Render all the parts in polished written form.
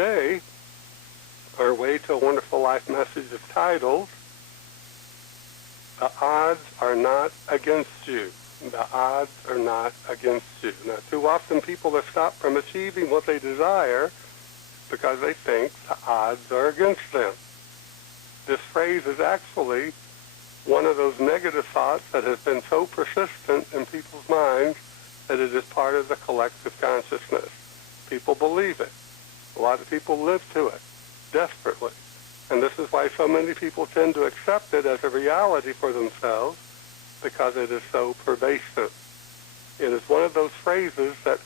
today, our Way to a Wonderful Life message is titled, The Odds Are Not Against You. The odds are not against you. Now, too often people are stopped from achieving what they desire because they think the odds are against them. This phrase is actually one of those negative thoughts that has been so persistent in people's minds that it is part of the collective consciousness. People believe it. A lot of people live to it desperately. And this is why so many people tend to accept it as a reality for themselves, because it is so pervasive. It is one of those phrases that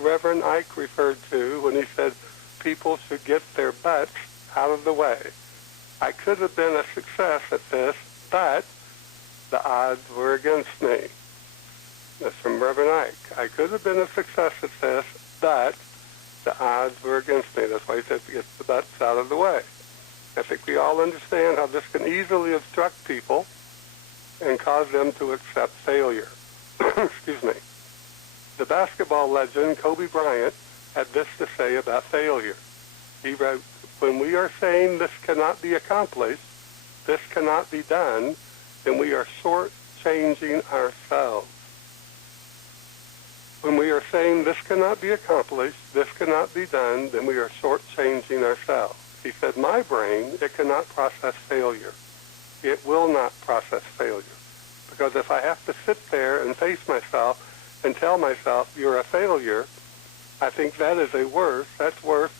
Reverend Ike referred to when he said people should get their butts out of the way. I could have been a success at this, but the odds were against me. That's from Reverend Ike. I could have been a success at this, but the odds were against me. That's why he said to get the butts out of the way. I think we all understand how this can easily obstruct people and cause them to accept failure. Excuse me. The basketball legend Kobe Bryant had this to say about failure. He wrote, "When we are saying this cannot be accomplished, this cannot be done, then we are shortchanging ourselves." When we are saying this cannot be accomplished, this cannot be done, then we are shortchanging ourselves. He said, my brain, it cannot process failure. It will not process failure. Because if I have to sit there and face myself and tell myself, you're a failure, I think that is that's worse,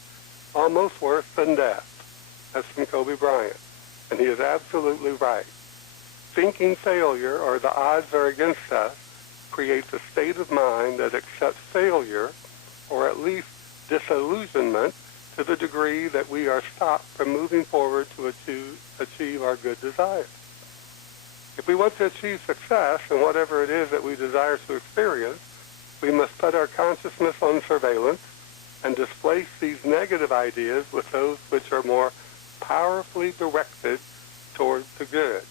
almost worse than death. That's from Kobe Bryant. And he is absolutely right. Thinking failure, or the odds are against us, creates a state of mind that accepts failure, or at least disillusionment, to the degree that we are stopped from moving forward to achieve our good desires. If we want to achieve success in whatever it is that we desire to experience, we must put our consciousness on surveillance and displace these negative ideas with those which are more powerfully directed towards the good.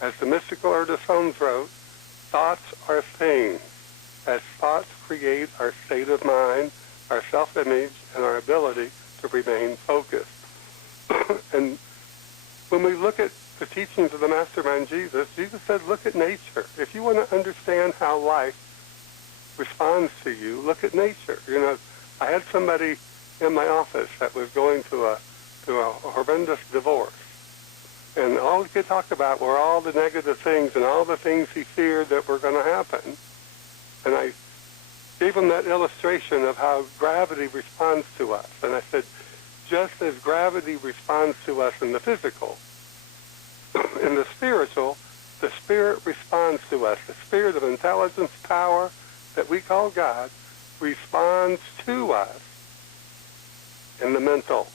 As the mystical Erdős Holmes wrote, thoughts are things. As thoughts create our state of mind, our self-image, and our ability to remain focused. And when we look at the teachings of the Mastermind Jesus, Jesus said, look at nature. If you want to understand how life responds to you, look at nature. You know, I had somebody in my office that was going to a horrendous divorce. And all he could talk about were all the negative things and all the things he feared that were going to happen. And I gave him that illustration of how gravity responds to us. And I said, just as gravity responds to us in the physical, in the spiritual, the Spirit responds to us. The Spirit of intelligence, power that we call God, responds to us in the mental.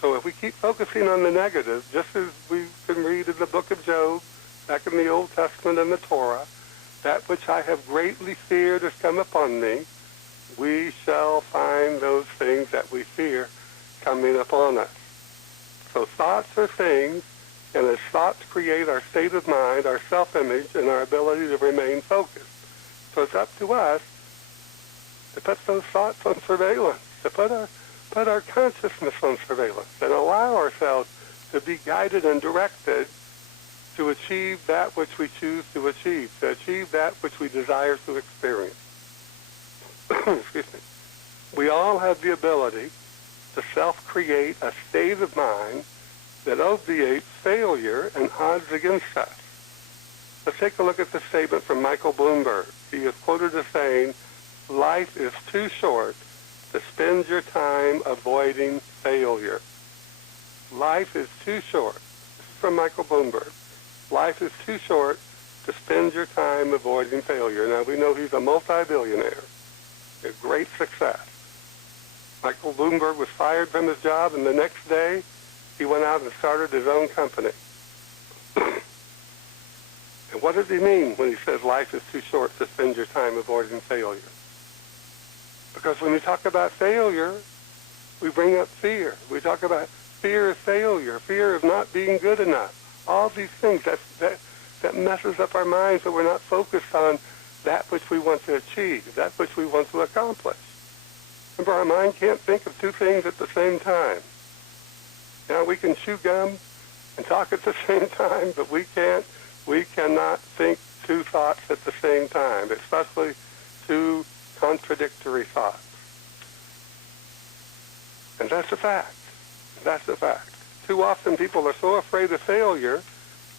So if we keep focusing on the negative, just as we can read in the book of Job, back in the Old Testament and the Torah, that which I have greatly feared has come upon me, we shall find those things that we fear coming upon us. So thoughts are things, and as thoughts create our state of mind, our self-image, and our ability to remain focused. So it's up to us to put those thoughts on surveillance, to put our consciousness on surveillance, and allow ourselves to be guided and directed to achieve that which we choose to achieve that which we desire to experience. Excuse me. We all have the ability to self-create a state of mind that obviates failure and odds against us. Let's take a look at this statement from Michael Bloomberg. He is quoted as saying, life is too short to spend your time avoiding failure. Life is too short. This is from Michael Bloomberg. Life is too short to spend your time avoiding failure. Now, we know he's a multi-billionaire, a great success. Michael Bloomberg was fired from his job, and the next day, he went out and started his own company. And what does he mean when he says life is too short to spend your time avoiding failure? Because when we talk about failure, we bring up fear. We talk about fear of failure, fear of not being good enough. All these things that messes up our minds, so we're not focused on that which we want to achieve, that which we want to accomplish. Remember, our mind can't think of two things at the same time. Now, we can chew gum and talk at the same time, but we cannot think two thoughts at the same time, especially two contradictory thoughts. And that's a fact. That's a fact. Too often people are so afraid of failure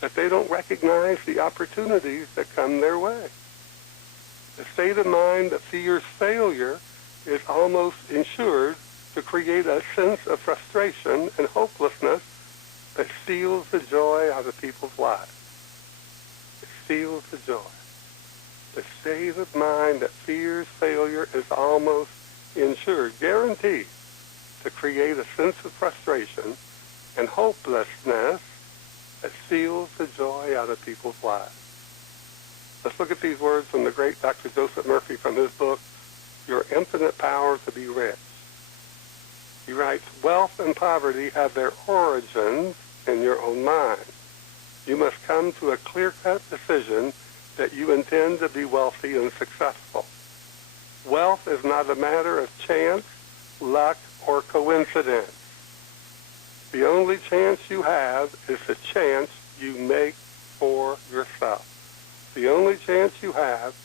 that they don't recognize the opportunities that come their way. The state of mind that fears failure is almost ensured to create a sense of frustration and hopelessness that steals the joy out of people's lives. It steals the joy. The state of mind that fears failure is almost ensured, guaranteed, to create a sense of frustration and hopelessness that steals the joy out of people's lives. Let's look at these words from the great Dr. Joseph Murphy from his book, Your Infinite Power to Be Rich. He writes, wealth and poverty have their origins in your own mind. You must come to a clear-cut decision that you intend to be wealthy and successful. Wealth is not a matter of chance, luck, or coincidence. The only chance you have is the chance you make for yourself. The only chance you have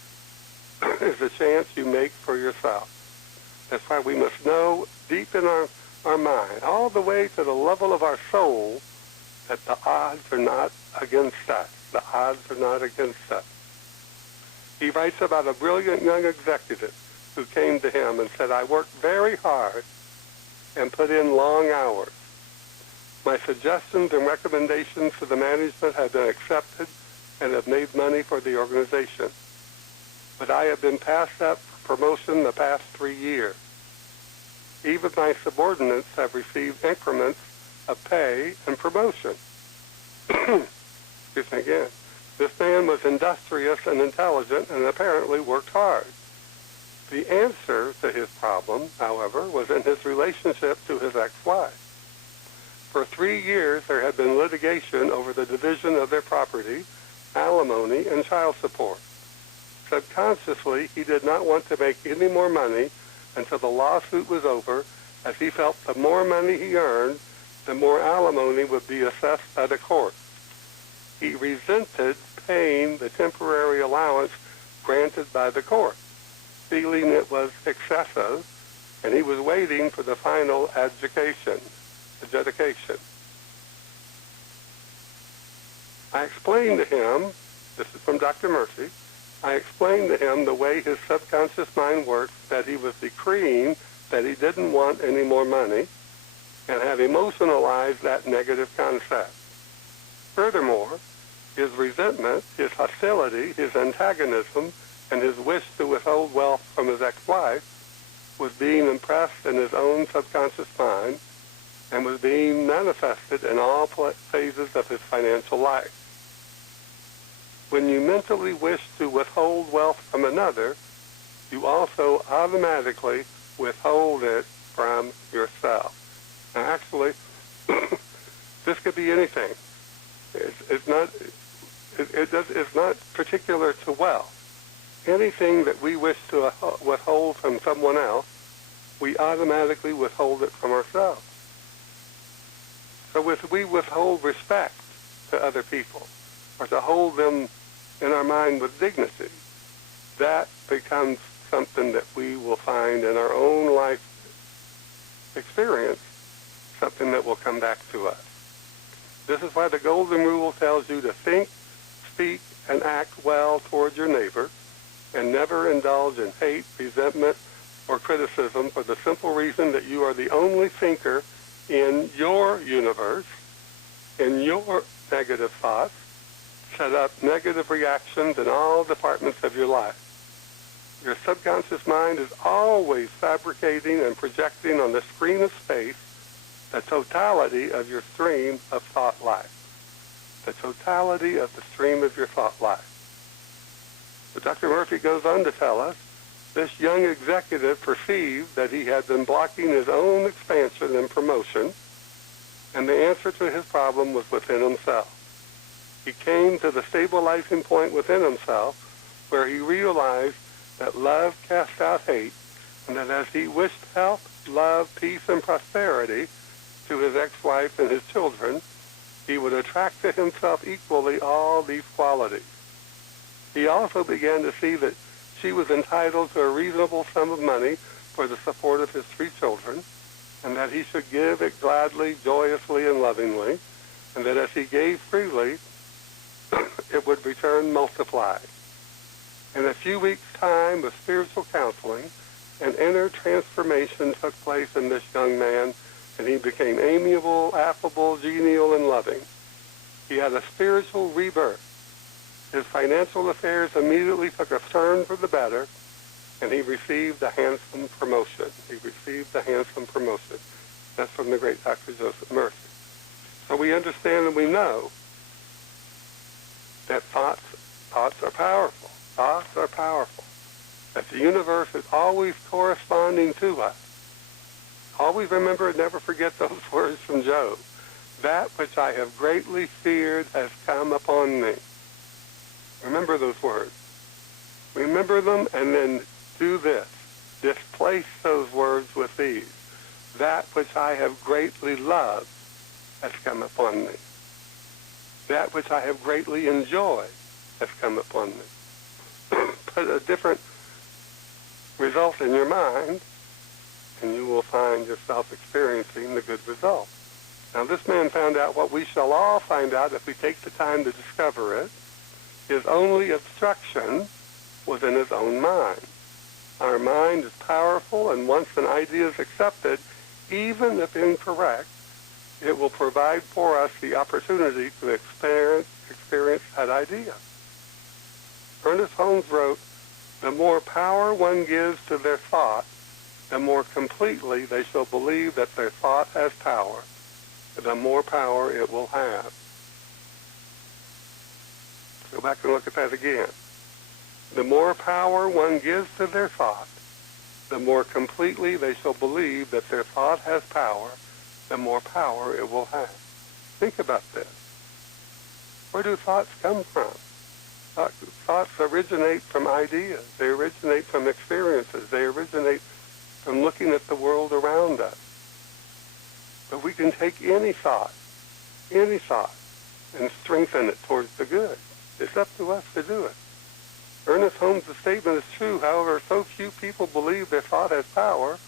is the chance you make for yourself. That's why we must know deep in our mind, all the way to the level of our soul, that the odds are not against us. The odds are not against us. He writes about a brilliant young executive who came to him and said, I worked very hard and put in long hours. My suggestions and recommendations to the management have been accepted and have made money for the organization. But I have been passed up for promotion the past 3 years. Even my subordinates have received increments of pay and promotion. Excuse me again. This man was industrious and intelligent and apparently worked hard. The answer to his problem, however, was in his relationship to his ex-wife. For 3 years, there had been litigation over the division of their property, alimony, and child support. Subconsciously, he did not want to make any more money until the lawsuit was over, as he felt the more money he earned, the more alimony would be assessed by the court. He resented paying the temporary allowance granted by the court, feeling it was excessive, and he was waiting for the final adjudication. I explained to him, this is from Dr. Murphy, I explained to him the way his subconscious mind works, that he was decreeing that he didn't want any more money, and had emotionalized that negative concept. Furthermore, his resentment, his hostility, his antagonism, and his wish to withhold wealth from his ex-wife was being impressed in his own subconscious mind and was being manifested in all phases of his financial life. When you mentally wish to withhold wealth from another, you also automatically withhold it from yourself. Now, actually, this could be anything. It's not particular to wealth. Anything that we wish to withhold from someone else, we automatically withhold it from ourselves. So if we withhold respect to other people, or to hold them in our mind with dignity, that becomes something that we will find in our own life experience, something that will come back to us. This is why the Golden Rule tells you to think, speak, and act well toward your neighbor, and never indulge in hate, resentment, or criticism, for the simple reason that you are the only thinker in your universe, in your negative thoughts, set up negative reactions in all departments of your life. Your subconscious mind is always fabricating and projecting on the screen of space the totality of your stream of thought life. The totality of the stream of your thought life. But Dr. Murphy goes on to tell us, this young executive perceived that he had been blocking his own expansion and promotion, and the answer to his problem was within himself. He came to the stabilizing point within himself where he realized that love casts out hate, and that as he wished health, love, peace, and prosperity to his ex-wife and his children, he would attract to himself equally all these qualities. He also began to see that she was entitled to a reasonable sum of money for the support of his 3 children, and that he should give it gladly, joyously, and lovingly, and that as he gave freely, it would return multiplied. In a few weeks' time of spiritual counseling, an inner transformation took place in this young man, and he became amiable, affable, genial, and loving. He had a spiritual rebirth. His financial affairs immediately took a turn for the better, and he received a handsome promotion. He received a handsome promotion. That's from the great Dr. Joseph Murphy. So we understand and we know that thoughts are powerful. Thoughts are powerful. That the universe is always corresponding to us. Always remember and never forget those words from Job. That which I have greatly feared has come upon me. Remember those words. Remember them and then do this. Displace those words with these. That which I have greatly loved has come upon me. That which I have greatly enjoyed has come upon me. Put a different result in your mind, and you will find yourself experiencing the good result. Now, this man found out what we shall all find out if we take the time to discover it. His only obstruction was in his own mind. Our mind is powerful, and once an idea is accepted, even if incorrect, it will provide for us the opportunity to experience that idea. Ernest Holmes wrote, "The more power one gives to their thought, the more completely they shall believe that their thought has power, the more power it will have." Go back and look at that again. The more power one gives to their thought, the more completely they shall believe that their thought has power, the more power it will have. Think about this. Where do thoughts come from? Thoughts originate from ideas. They originate from experiences. They originate from looking at the world around us. But we can take any thought, and strengthen it towards the good. It's up to us to do it. Ernest Holmes' statement is true. However, so few people believe their thought has power,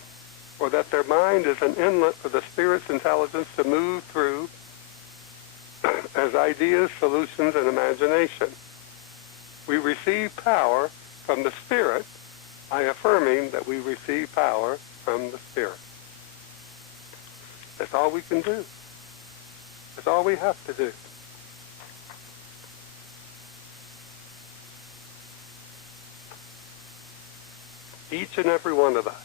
or that their mind is an inlet for the spirit's intelligence to move through as ideas, solutions, and imagination. We receive power from the spirit by affirming that we receive power from the spirit. That's all we can do. That's all we have to do. Each and every one of us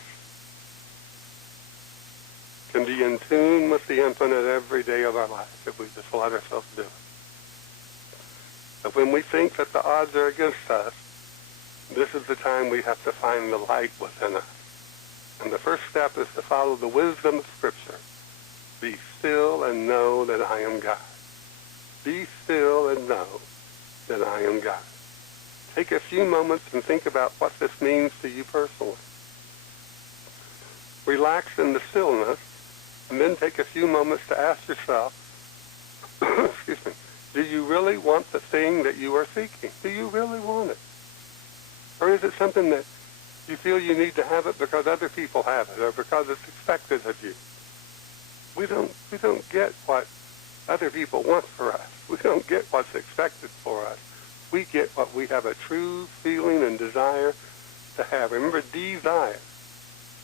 can be in tune with the infinite every day of our life if we just let ourselves do it. But when we think that the odds are against us, this is the time we have to find the light within us. And the first step is to follow the wisdom of Scripture. Be still and know that I am God. Be still and know that I am God. Take a few moments and think about what this means to you personally. Relax in the stillness, and then take a few moments to ask yourself, excuse me, do you really want the thing that you are seeking? Do you really want it? Or is it something that you feel you need to have it because other people have it, or because it's expected of you? We don't get what other people want for us. We don't get what's expected for us. We get what we have a true feeling and desire to have. Remember, desire.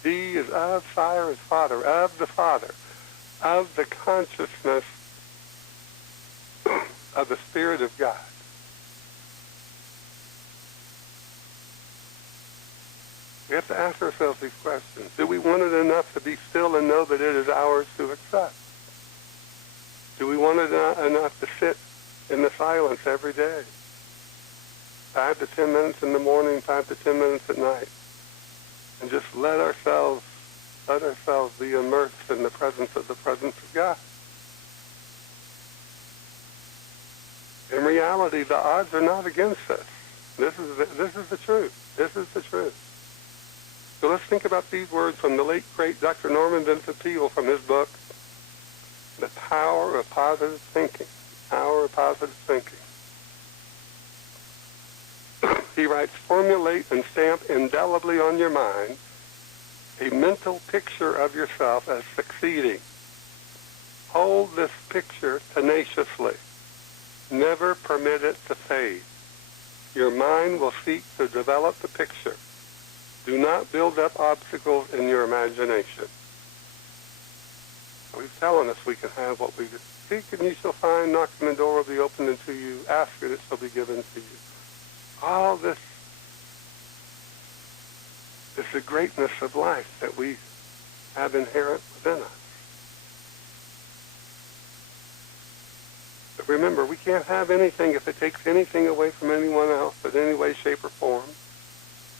D is of, sire is father, of the Father, of the consciousness of the Spirit of God. We have to ask ourselves these questions. Do we want it enough to be still and know that it is ours to accept? Do we want it enough to sit in the silence every day? 5 to 10 minutes in the morning, 5 to 10 minutes at night. And just let ourselves be immersed in the presence of God. In reality, the odds are not against us. This is the truth. This is the truth. So let's think about these words from the late, great Dr. Norman Vincent Peale from his book, The Power of Positive Thinking. Power of Positive Thinking. He writes, formulate and stamp indelibly on your mind a mental picture of yourself as succeeding. Hold this picture tenaciously. Never permit it to fade. Your mind will seek to develop the picture. Do not build up obstacles in your imagination. He's telling us we can have what we seek, and you shall find. Knocking, the door will be opened unto you. Ask it, it shall be given to you. All this is the greatness of life that we have inherent within us. But remember, we can't have anything if it takes anything away from anyone else in any way, shape, or form.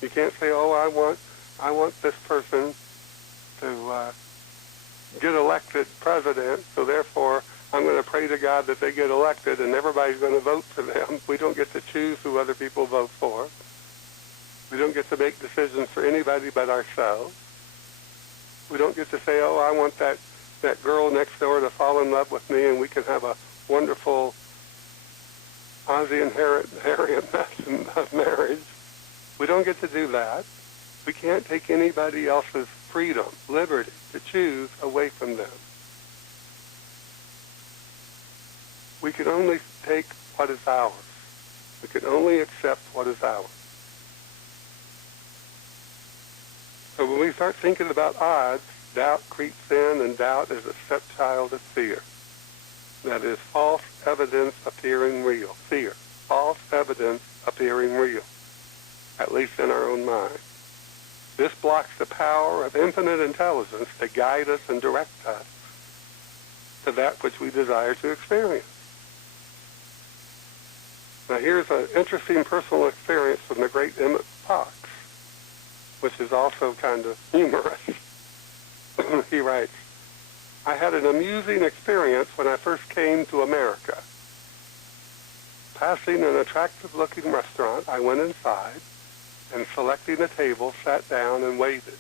You can't say, oh, I want this person to get elected president, so therefore I'm going to pray to God that they get elected and everybody's going to vote for them. We don't get to choose who other people vote for. We don't get to make decisions for anybody but ourselves. We don't get to say, oh, I want that girl next door to fall in love with me and we can have a wonderful Ozzy and Harriet mess of marriage. We don't get to do that. We can't take anybody else's freedom, liberty, to choose away from them. We can only take what is ours. We can only accept what is ours. So when we start thinking about odds, doubt creeps in, and doubt is a stepchild of fear. That is false evidence appearing real. Fear. False evidence appearing real. At least in our own mind. This blocks the power of infinite intelligence to guide us and direct us to that which we desire to experience. Now here's an interesting personal experience from the great Emmett Fox, which is also kind of humorous. He writes, I had an amusing experience when I first came to America. Passing an attractive-looking restaurant, I went inside and, selecting a table, sat down and waited.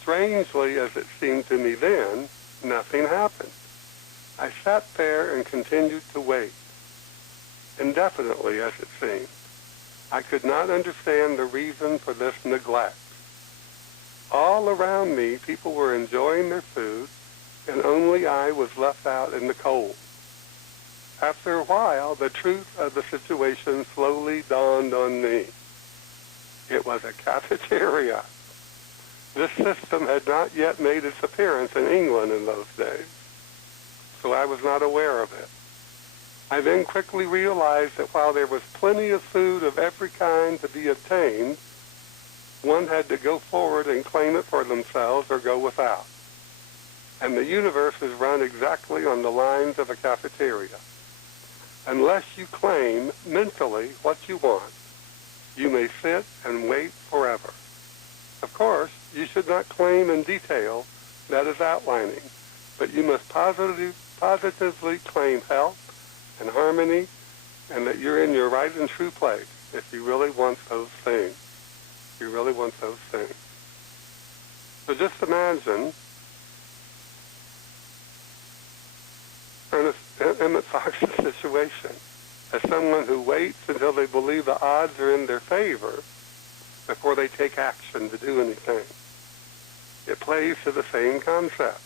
Strangely as it seemed to me then, nothing happened. I sat there and continued to wait. Indefinitely, as it seemed. I could not understand the reason for this neglect. All around me, people were enjoying their food, and only I was left out in the cold. After a while, the truth of the situation slowly dawned on me. It was a cafeteria. This system had not yet made its appearance in England in those days, so I was not aware of it. I then quickly realized that while there was plenty of food of every kind to be obtained, one had to go forward and claim it for themselves or go without. And the universe is run exactly on the lines of a cafeteria. Unless you claim mentally what you want, you may sit and wait forever. Of course, you should not claim in detail, that is outlining, but you must positively claim health and harmony, and that you're in your right and true place if you really want those things. If you really want those things. So just imagine Emmett Fox's situation as someone who waits until they believe the odds are in their favor before they take action to do anything. It plays to the same concept.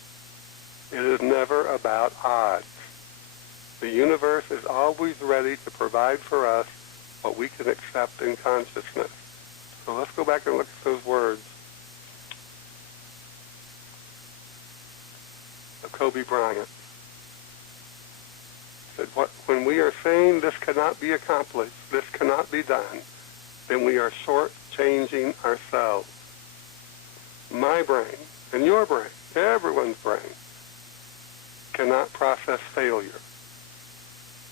It is never about odds. The universe is always ready to provide for us what we can accept in consciousness. So let's go back and look at those words of Kobe Bryant. He said, when we are saying this cannot be accomplished, this cannot be done, then we are short-changing ourselves. My brain and your brain, everyone's brain, cannot process failure.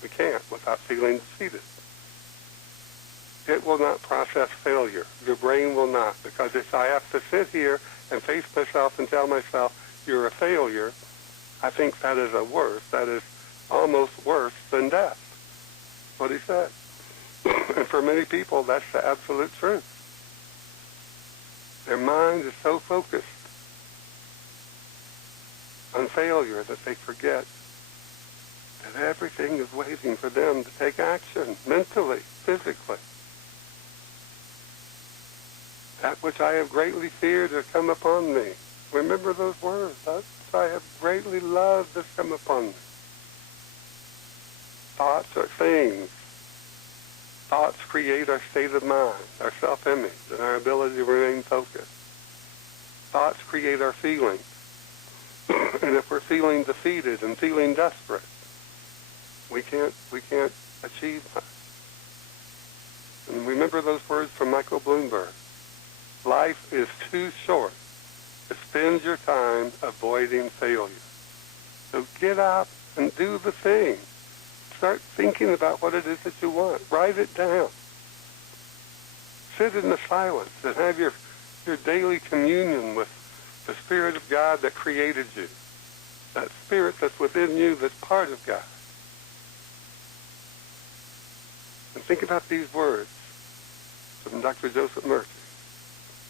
We can't without feeling defeated. It will not process failure. Your brain will not, because if I have to sit here and face myself and tell myself, you're a failure, I think that is that is almost worse than death. What he said. And for many people, that's the absolute truth. Their mind is so focused on failure that they forget that everything is waiting for them to take action, mentally, physically. That which I have greatly feared has come upon me. Remember those words. That which I have greatly loved has come upon me. Thoughts are things. Thoughts create our state of mind, our self-image, and our ability to remain focused. Thoughts create our feelings. And if we're feeling defeated and feeling desperate, we can't achieve that. And remember those words from Michael Bloomberg. Life is too short to spend your time avoiding failure. So get up and do the thing. Start thinking about what it is that you want. Write it down. Sit in the silence and have your daily communion with the Spirit of God that created you. That Spirit that's within you that's part of God. And think about these words from Dr. Joseph Murphy.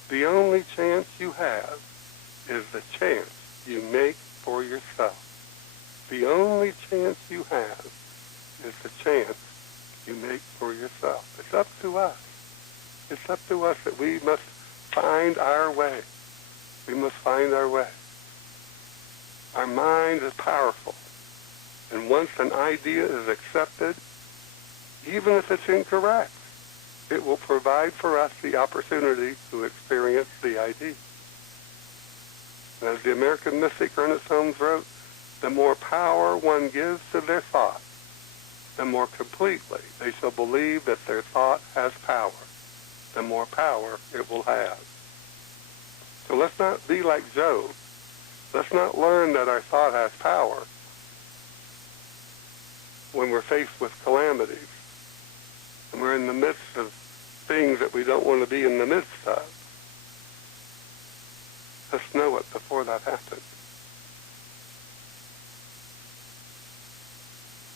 The only chance you have is the chance you make for yourself. The only chance you have is the chance you make for yourself. It's up to us. It's up to us that we must find our way. We must find our way. Our mind is powerful. And once an idea is accepted, even if it's incorrect, it will provide for us the opportunity to experience the idea. And as the American mystic Ernest Holmes wrote, the more power one gives to their thought, the more completely they shall believe that their thought has power, the more power it will have. So let's not be like Job. Let's not learn that our thought has power when we're faced with calamities and we're in the midst of things that we don't want to be in the midst of. Let's know it before that happens.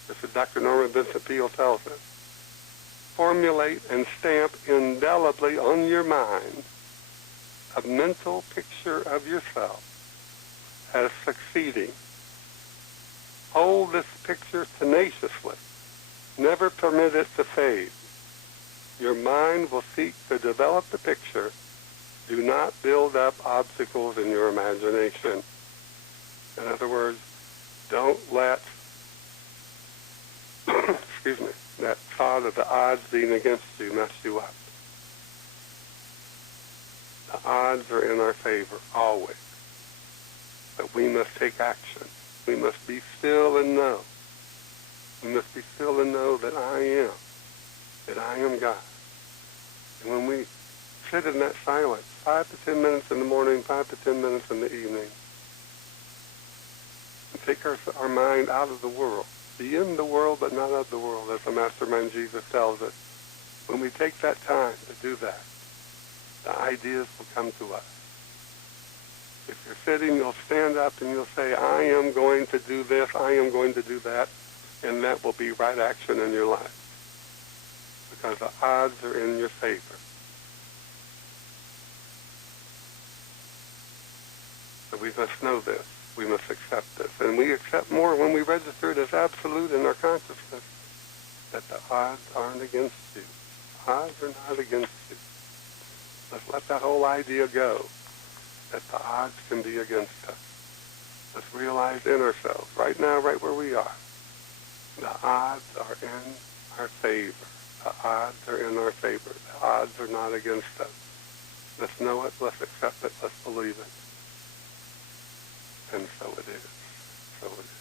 As Dr. Norman Vincent Peale tells us, formulate and stamp indelibly on your mind a mental picture of yourself as succeeding. Hold this picture tenaciously. Never permit it to fade. Your mind will seek to develop the picture. Do not build up obstacles in your imagination. In other words, don't let that thought of the odds being against you mess you up. The odds are in our favor, always. But we must take action. We must be still and know. We must be still and know that I am God. And when we sit in that silence, 5 to 10 minutes in the morning, 5 to 10 minutes in the evening, and take our mind out of the world, be in the world but not of the world, as the Mastermind Jesus tells us. When we take that time to do that, the ideas will come to us. If you're sitting, you'll stand up and you'll say, I am going to do this, I am going to do that, and that will be right action in your life. Because the odds are in your favor. So we must know this. We must accept this. And we accept more when we register it as absolute in our consciousness, that the odds aren't against you. The odds are not against you. Let's let that whole idea go, that the odds can be against us. Let's realize in ourselves, right now, right where we are, the odds are in our favor. The odds are in our favor. The odds are not against us. Let's know it. Let's accept it. Let's believe it. And so it is. So it is.